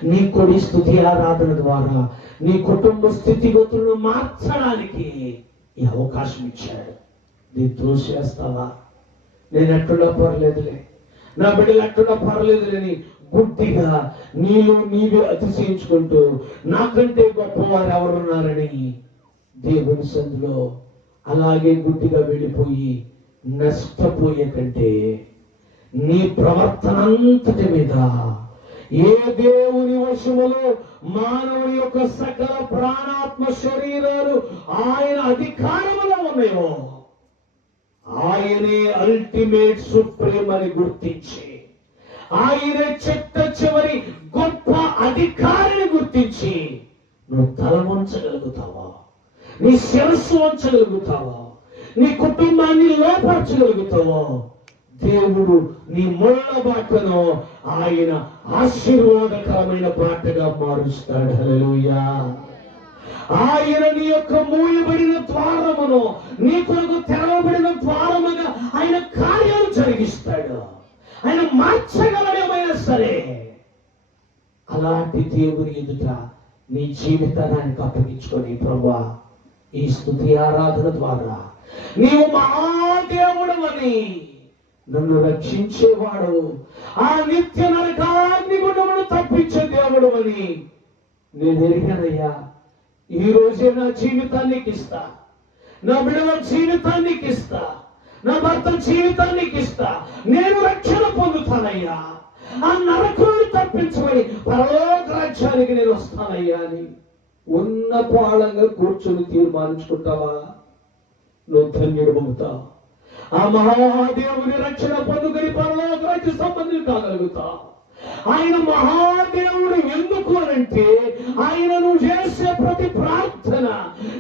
నీ కొడి స్తుతి ఆరాధన ద్వారా నీ కుటుంబ స్థితిగతులను మార్చడానికి ఈ అవకాశం ఇచ్చాడు. నీ తోసేస్తావా? నేను ఎట్టున్నా పర్లేదులే, నా బిడ్డలు ఎట్టున్నా పర్లేదులేని గుడ్డిగా నీలో నీవే అతిశయించుకుంటూ నాకంటే గొప్పవారు ఎవరున్నారని దేవుని సందులో అలాగే గుడ్డిగా వెళ్ళిపోయి నష్టపోయే కంటే నీ ప్రవర్తన అంతటి మీద ఏ దేవుని వశములో మానవుని యొక్క సకల ప్రాణాత్మ శరీరాలు ఆయన అధికారములో ఉన్నాయో ఆయనే అల్టిమేట్ సుప్రీం అని గుర్తించి, ఆయనే చిట్ట చివరి గొప్ప అధికారిని గుర్తించి నువ్వు తల వంచగలుగుతావా? నీ శిరస్సు వంచగలుగుతావా? నీ కుటుంబాన్ని లోపరచగలుగుతావా? దేవుడు నీ ముళ్ళ బాటను ఆయన ఆశీర్వాదకరమైన బాటగా మారుస్తాడు. హల్లెలూయా. ఆయన నీ యొక్క మూయబడిన ద్వారమును నీ కొరకు తెరవబడిన ద్వారముగా ఆయన కార్యాలు జరిగిస్తాడు. ఆయన మార్చగలడేమైనా సరే. అలాంటి దేవుని ఎదుట నీ జీవితాన్ని ఆయనకు అప్పగించుకొని, ప్రభువా ఈ స్తుతి ఆరాధన ద్వారా నీవు మహాదేవుడవని, నన్ను రక్షించేవాడు, ఆ నిత్య నరకాగ్ని గుండమును తప్పించే దేవుడు అని నేను ఎరిగానయ్యా. ఈ రోజే నా జీవితానికి ఇస్తా, నా బిడ్డల జీవితానికి ఇస్తా, నా భర్త జీవితానికి ఇస్తా, నేను రక్షణ పొందుతానయ్యా, ఆ నరకులను తప్పించమని పరలోక రాజ్యానికి నేను వస్తానయ్యా అని ఉన్న పాళంగా కూర్చొని తీర్మానించుకుంటావా? నువ్వు ధన్యుడవుతావు. ఆ మహాదేవుని రక్షణ పొందుకొని పరలోక రాజ్య సంబంధం కాగలుగుతావు. ఆయన మహాదేవుడు ఎందుకు అనంటే, ఆయన నువ్వు చేసే ప్రతి ప్రార్థన,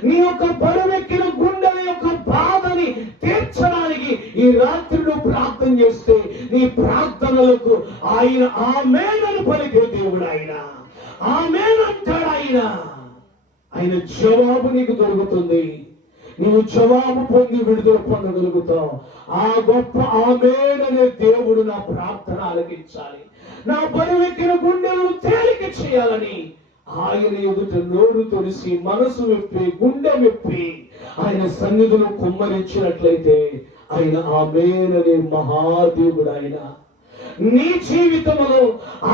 నీ యొక్క బరువెక్కిన గుండెల యొక్క బాధని తీర్చడానికి ఈ రాత్రి నువ్వు ప్రార్థన చేస్తే నీ ప్రార్థనలకు ఆయన ఆమేన్ అని పలికే దేవుడు. ఆయన ఆమేన్ అంటాడు. ఆయన జవాబు నీకు దొరుకుతుంది. నీవు జవాబు పొంది విడుదల పొందగలుగుతావు. ఆ గొప్ప ఆమేన్ అనే దేవుడు నా ప్రార్థన ఆలకించాలి, నా బరువెక్కిన గుండెలను తేలిక చేయాలని ఆయన ఎదుట నోరు తొలిసి మనసు మెప్పి గుండె మెప్పి ఆయన సన్నిధిలో కుమ్మరించినట్లయితే ఆయన ఆమేన్ అనే మహాదేవుడు. ఆయన నీ జీవితంలో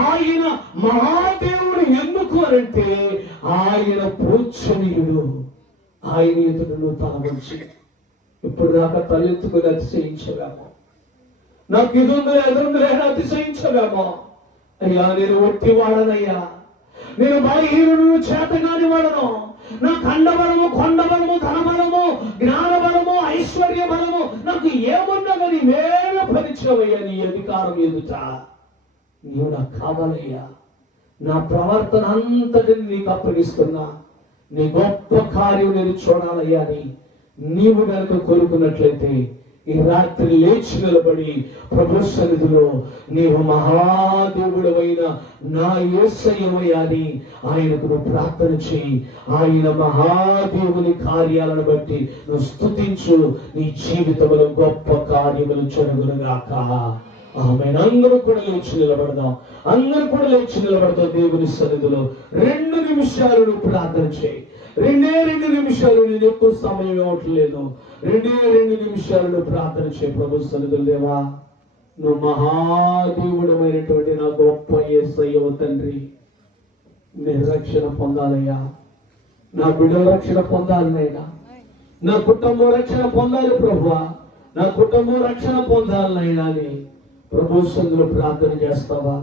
ఆయన మహాదేవుడు ఎందుకు అనంటే, ఆయన పూజనీయుడు. ఆయన ఎదుట నువ్వు తల వంచి ఇప్పుడు దాకా తలెత్తుకుని అతిశయించవేమో, నాకు ఇది ఉందిలే అది ఉందిలే అని అతిశయించవేమో. అయ్యా, నేను ఒట్టి వాడనయ్యా, నేను బలహీనుడు, చేతగాని వాడను. నా ఖండబలము, కొండబలము, ధనబలము, జ్ఞానబలము, ఐశ్వర్య బలము నాకు ఏమున్నా కానీ మేల పరిచయమయ్యా. నీ అధికారం ఎదుట నీవు నాకు కావాలయ్యా. నా ప్రవర్తన అంతటిని నీకు అప్పగిస్తున్నా. నీ గొప్ప కార్యం నేను చూడాలయ్యా అని నీవు కనుక కోరుకున్నట్లయితే ఈ రాత్రి లేచి నిలబడి ప్రభు సన్నిధిలో నీవు మహాదేవుడవైన నా యేసయ్యమయ్యా అని ఆయనకు నువ్వు ప్రార్థన చేయి. ఆయన మహాదేవుని కార్యాలను బట్టి నువ్వు స్తుతించు. నీ జీవితంలో గొప్ప కార్యములు జరుగునుగాక. ఆమేన్. అందరూ కూడా లేచి నిలబడదాం. అందరూ కూడా లేచి నిలబడతాం. దేవుని సన్నిధిలో 2 నిమిషాలు నువ్వు ప్రార్థన చేయి. 2 నిమిషాలు. నేను ఎక్కువ సమయం ఇవ్వట్లేదు. 2 నిమిషాలు నువ్వు ప్రార్థన చేయి. ప్రభు సన్నిధిలో, దేవా, నువ్వు మహాదేవుడమైనటువంటి నా గొప్ప యేసయ్య తండ్రి, నేను రక్షణ పొందాలయ్యా. నా బిడ్డల రక్షణ పొందాలనైనా, నా కుటుంబం రక్షణ పొందాలి ప్రభువా, నా కుటుంబం రక్షణ పొందాలనైనా అని ప్రభు సన్నిధిలో ప్రార్థన చేస్తావా?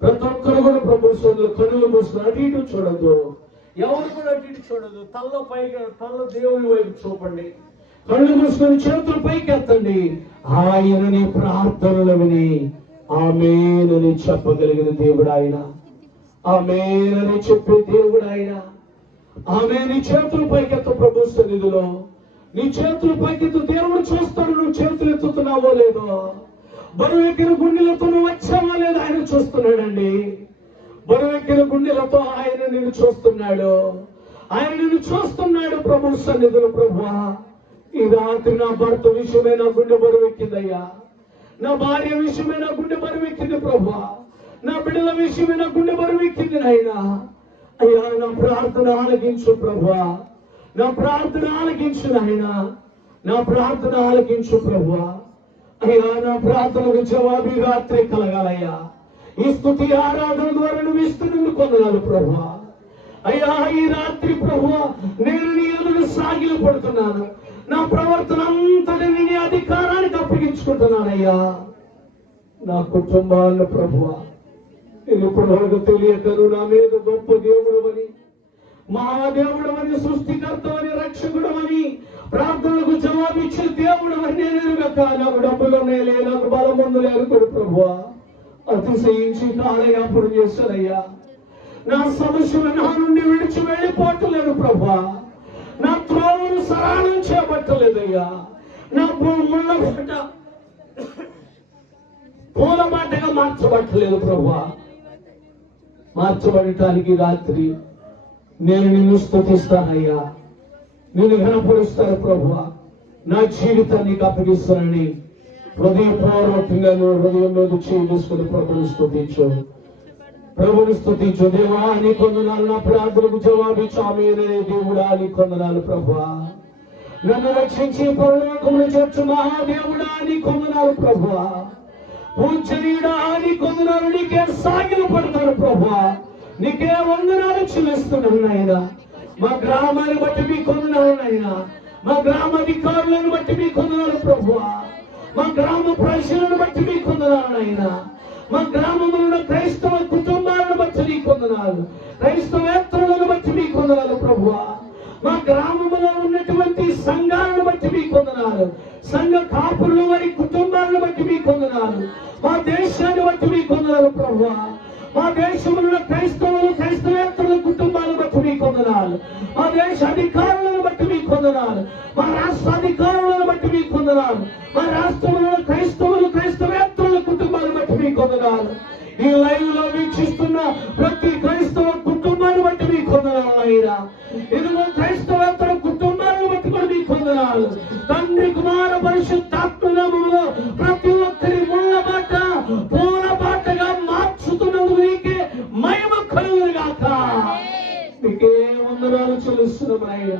ప్రతి ఒక్కరు కూడా ప్రభు సన్నిధిలో కనులు మూసుకుని అటు ఇటు చూడదు. ఎవరు కూడా అటు ఇటు చూడదు. తల్లో పైకి, తల్లో దేవుని వైపు చూపండి. కళ్ళు మూసుకొని చేతులు పైకి ఎత్తండి. ఆయన నీ ప్రార్థనలు విని ఆమేన్ అని చెప్పగలిగిన దేవుడు ఆయన. ఆమేన్ అని చెప్పే దేవుడు ఆయన. ఆమె నీ చేతులు పైకెత్తు ప్రభు సన్నిధిలో. నీ చేతులు పైకెత్తు. దేవుడు చూస్తాడు నువ్వు చేతులు ఎత్తుతున్నావో లేదో. బరువెక్కిన గుండెలతో నువ్వు వచ్చావా లేదా ఆయన చూస్తున్నాడండి. బరువెక్కిన గుండెలతో ఆయన నిన్ను చూస్తున్నాడు. ఆయన నిన్ను చూస్తున్నాడు ప్రభు సన్నిధిలో. ప్రభువా, ఈ రాత్రి నా భర్త విషయమే నా గుండె బరువెక్కిందయ్యా. నా భార్య విషయమే నా గుండె బరువెక్కింది ప్రభువా. నా బిడ్డల విషయమే నా గుండె బరువెక్కింది నాయనా. అయ్యా, నా ప్రార్థన ఆలకించు ప్రభువా. నా ప్రార్థన ఆలకించు నాయనా. నా ప్రార్థన ఆలకించు ప్రభువా. అయ్యా, నా ప్రార్థనకు జవాబు రాత్రి కలగాలయ్యా. ఈ స్తుతి ఆరాధన ద్వారా నువ్వు ఇస్తున్నందుకు కొందనాలు ప్రభువా. అయ్యా, ఈ రాత్రి ప్రభువా, నేను నీ ఎదురు సాగిలు పడుతున్నాను. నా ప్రవర్తన అంతటిని నీ అధికారానికి అప్పగించుకుంటున్నానయ్యా. నా కుటుంబాలను ప్రభువా, నేను ఇప్పటి వరకు తెలియకను నా మీద గొప్ప దేవుడు అని, మహాదేవుడు అని, సృష్టికర్త అని, రక్షకుడు అని, ప్రార్థనలకు జవాబిచ్చే దేవుడు అని నేను ఎరుగక, నాకు డబ్బులునే లే, నాకు బలముందు లేనుకోడు ప్రభువా, అతిశయించి కాలయాపన చేశానయ్యా. నా సమస్యలు నా నుండి విడిచి వెళ్ళిపోవట్లేదు ప్రభువా. నా త్రోవను సరళం చేపట్టలేదయ్యా. నా ముళ్ళ పూలబాటగా మార్చబట్టలేదు ప్రభువా. మార్చబడటానికి రాత్రి నేను నిన్ను స్తుతిస్తానయ్యా, నిన్ను ఘనపరుస్తాను ప్రభువా. నా జీవితాన్ని అప్పగిస్తానని హృదయపూర్వకంగా హృదయంలో చేసుకుని ప్రభుని స్తుతించు. ప్రభుని స్తుతించు. దేవా, నీ కొందనాలు. నా ప్రార్థనకు జవాబిచ్చు. ఆమేన్ అనే దేవుడా, నీ కొందనాలు ప్రభువా. నన్ను రక్షించి పరలోకమును చేర్చు మహాదేవుడా, నీ కొందనాలు ప్రభువా. పూజనీయుడా, నీ కొందనాలు. నీకే సాగిలు పడతారు ప్రభువా. నీకే వందనాలు చెల్లిస్తున్నాను నాయనా. మా గ్రామాన్ని బట్టి మీ కొందనాలు నాయనా. మా గ్రామాధికారులను బట్టి మీ కొందనాలు ప్రభువా. మా గ్రామ ప్రజలను బట్టి మీ కొందనాలు నాయనా. మా గ్రామంలో ఉన్న క్రైస్తవ కుటుంబాలను బట్టి మీ కొందనాలు. క్రైస్తవేత్తరులను బట్టి మీ కొందనాలు ప్రభువా. మా గ్రామంలో ఉన్నటువంటి సంఘాలను బట్టి మీ వందనాలు. సంఘ కాపురులు వారి కుటుంబాలను బట్టి మీకు వందనాలు. మా దేశాన్ని బట్టి మీకు వందనాలు ప్రభువా. మా దేశంలో క్రైస్తవేత్తరుల కుటుంబాలను బట్టి మీకు వందనాలు. మా దేశ అధికారులను బట్టి మీకు వందనాలు. మా రాష్ట్ర అధికారులను బట్టి మీకు వందనాలు. మా రాష్ట్రంలో క్రైస్తవేత్తరుల కుటుంబాలను బట్టి మీకు వందనాలు. ఈ లైవ్ లో వీక్షిస్తున్న ప్రతి క్రైస్తవ కుటుంబాన్ని బట్టి మీకు వందనాలు అయినా. ఇదిగో క్రైస్తవేత్తర కుటుంబాలను బట్టి కూడా మీకు వందనాలు. తండ్రి కుమార పరిశుద్ధాత్మ నామములో ప్రతి ఒక్కరి ముళ్ళ బాట పూల బాటగా మార్చుతున్నందుకు నీకే మహిమ కలుగును గాక. నీకే వందనాలు చెల్లిస్తున్నాం అయ్యా.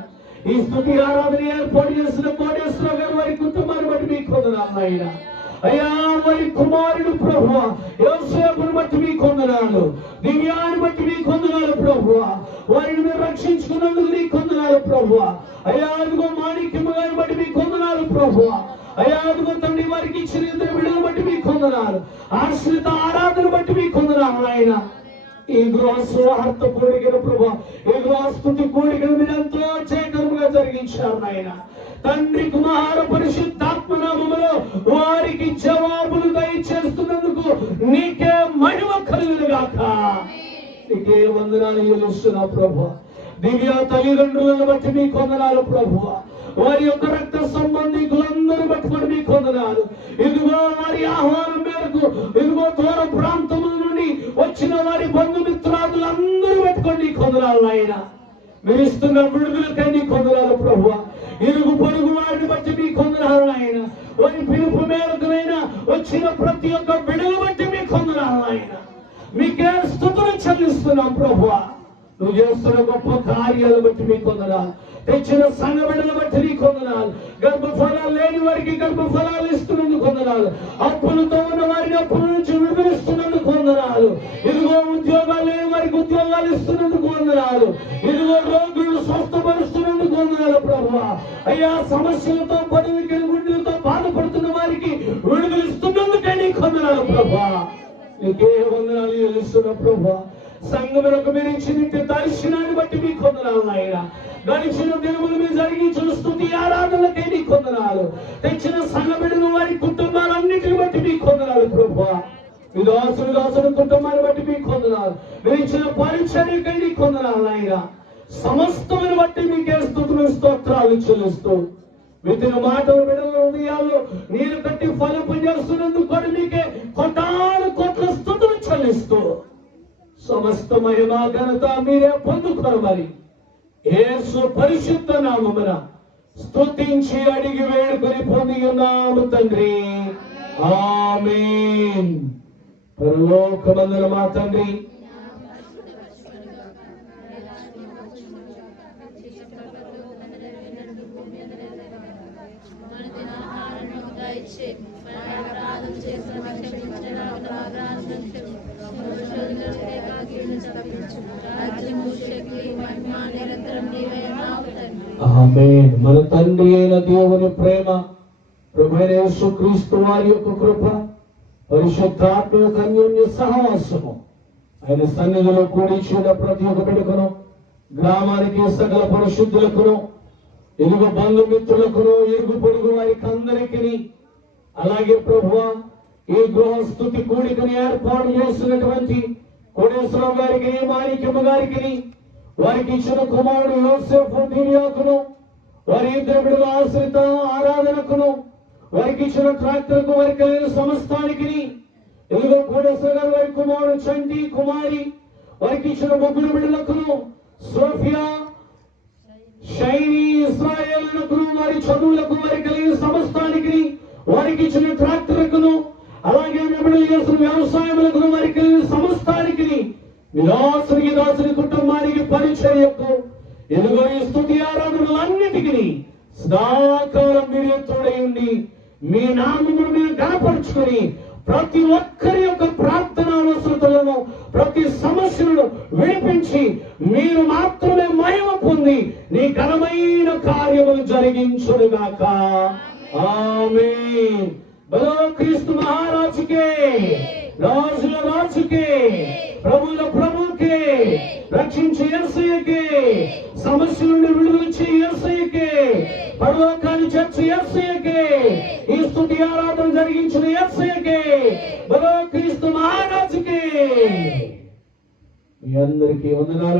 ఈ స్తుతి ఆరాధన ఏర్పాటు చేసిన కోటేశ్వరరావు గారు వారి కుటుంబాన్ని బట్టి మీకు వందనాలు అయినా. అయ్యా వారి కుమారుడు ప్రభువా యోసేపును బట్టి మీకు వందనాలు. దివ్యాన్ని బట్టి మీకు వందనాలు ప్రభువా. వారిని మీరు రక్షించుకున్నందుకు నీకు వందనాలు ప్రభువా. అయ్యా అదిగో మాణిక్యము గారిని బట్టి మీకు వందనాలు ప్రభువా. అయ్యా అదిగో తండ్రి వారికి ఇచ్చిన ఇద్దరు బిడ్డలను బట్టి మీకు వందనాలు. ఆశ్రిత ఆరాధన బట్టి మీకు వందనాలు ఆయన. ఈ గృహ సువార్త కోరికను ప్రభా, ఈ గృహ స్తుతి కోరికను మీరు ఎంతో చేకరముగా జరిగించారు నాయన. తండ్రి కుమార పరిశుద్ధాత్మ నామములో వారికి జవాబులు దయచేస్తున్నందుకు నీకే మహిమ కలుగును గాక. నీకే వందనాలు చెల్లిస్తున్నా ప్రభువా. దివ్య తల్లిదండ్రులను బట్టి మీకు వందనాలు ప్రభువా. వారి యొక్క రక్త సంబంధికులందరూ పట్టుకొని మీకు వందనాలు. ఇదిగో వారి ఆహ్వానం మేరకు ఇదిగో దూర ప్రాంతముల నుండి వచ్చిన వారి బంధుమిత్రాదులందరూ పెట్టుకొని నీకు వందనాలు నాయన. మీరు ఇస్తున్న విడుదలకై నీకు వందనాలు ప్రభువా. ఇరుగు పొరుగు వారిని బట్టి మీకు వందనాలు నాయన. వారి పిలుపు మేరకునైనా వచ్చిన ప్రతి ఒక్క బిడ్డలు బట్టి మీకు వందనాలు నాయన. మీకే స్తుతులు చెల్లిస్తున్నాం ప్రభువా. నువ్వు చేస్తున్న గొప్ప కార్యాలను బట్టి మీకు వందనాలు. తెచ్చిన సంఘ బిడ్డలను బట్టి నీకు వందనాలు. గర్భఫలాలు లేని వారికి గర్భఫలాలు ఇస్తున్నందుకు వందనాలు. అప్పులతో ఉన్న వారిని అప్పుల నుంచి విడుదలిస్తున్నందుకు వందనాలు. ఇదిగో ఉద్యోగాలు లేని వారికి ఉద్యోగాలు ఇస్తున్నందుకు వందనాలు. ఇదిగో రోగులను స్వస్థపరుస్తున్నందుకు వందనాలు ప్రభువా. అయ్యా సమస్యలతో పదవికి గుండెలతో బాధపడుతున్న వారికి విడుదలిస్తున్నందుకే నీకు వందనాలు ప్రభువా. నీకే వందనాలు చెల్లిస్తున్న ప్రభువా. సంఘములకు మీరు ఇచ్చిన దర్శనాన్ని బట్టి మీకు వందనాలు నాయన. గడిచిన దినములు మీరు జరిగించిన స్తుతి ఆరాధనలకే నీకు వందనాలు. తెచ్చిన సంఘ బిడ్డలు వారి కుటుంబాలన్నిటిని బట్టి మీకు వందనాలు ప్రభువా. మీ దాసుని కుటుంబాన్ని బట్టి మీకు వందనాలు. మీరు ఇచ్చిన పరిచర్యకై నీకు వందనాలు నాయన. సమస్తమును బట్టి మీకే స్తుతులు స్తోత్రాలు చెల్లిస్తూ వితిన మాటలు బిడ్డల హృదయాల్లో నీరు కట్టి ఫలింపు చేస్తున్నందుకు కూడా మీకే కోట్ల స్తుతులు చెల్లిస్తూ సమస్త మహిమ ఘనత మీరే పొందుకోవాలి. యేసు పరిశుద్ధ నామమున స్తుతించి అడిగి వేడుకొని పొంది ఉన్నాము తండ్రి. ఆమేన్. పరలోకమందున మా తండ్రి ఆమేన్. మన తండ్రి అయిన దేవుని ప్రేమ, ప్రభువైన యేసుక్రీస్తు వారి యొక్క కృప, పరిశుద్ధాత్మ యొక్క అన్యోన్య సహవాసము ఆయన సన్నిధిలో కూడిచిన ప్రతి ఒక్క బిడ్డకును, గ్రామానికి సకల పరిశుద్ధులకును, ఇరుగు బంధుమిత్రులకును, ఇరుగు పొరుగు వారికి అందరికీ, అలాగే ప్రభువా ఈ గృహ స్తుతి కూడికని ఏర్పాటు చేసినటువంటి కోటేశ్వరరావు గారికి, మాణిక్యమ్మ గారికి, వారికి ఇచ్చిన కుమారుడు యోసేపు దివ్యాకును, వారి ఇద్దరు బిడ్డల ఆశ్రిత ఆరాధనకును, వారికి ఇచ్చిన ట్రాక్టర్కు, వారికి కలిగిన సమస్తానికి, ఇదిగో కోటేశ్వర గారు వారి కుమారుడు చంటి కుమారి, వారికి ఇచ్చిన ముగ్గురు బిడ్డలకును, సోఫియా, షైనీ, ఇస్రాయేలులకు, వారి చదువులకు, వారికి కలిగిన సమస్తానికి, వారికి ఇచ్చిన ట్రాక్టర్కును, అలాగే బిడ్డలు చేసిన వ్యవసాయములకు, వారికి కలిగిన సమస్తానికి, దాసుని కుటుంబానికి పరిచర్యకు, ఎదుగో ఈ స్తుతి ఆరాధనలన్నిటికీ సదాకాలం మీరు తోడై ఉండి మీ నామమును మీరు కనపరుచుకొని ప్రతి ఒక్కరి యొక్క ప్రార్థన అవసరతలను, ప్రతి సమస్యలను విడిపించి మీరు మాత్రమే మహిమ పొంది నీ ఘనమైన కార్యములు జరిగించునుగాక. ఆమేన్. బలో క్రీస్తు మహారాజుకే, రాజుల రాజుకే, ప్రభుల ప్రభుకే, రక్షించే యేసయ్యకే, సమస్యల నుండి విడుదల ఇచ్చే యేసయ్యకే, పరలోకాన్ని చేర్చే యేసయ్యకే మీ అందరికీ వందనాలండి.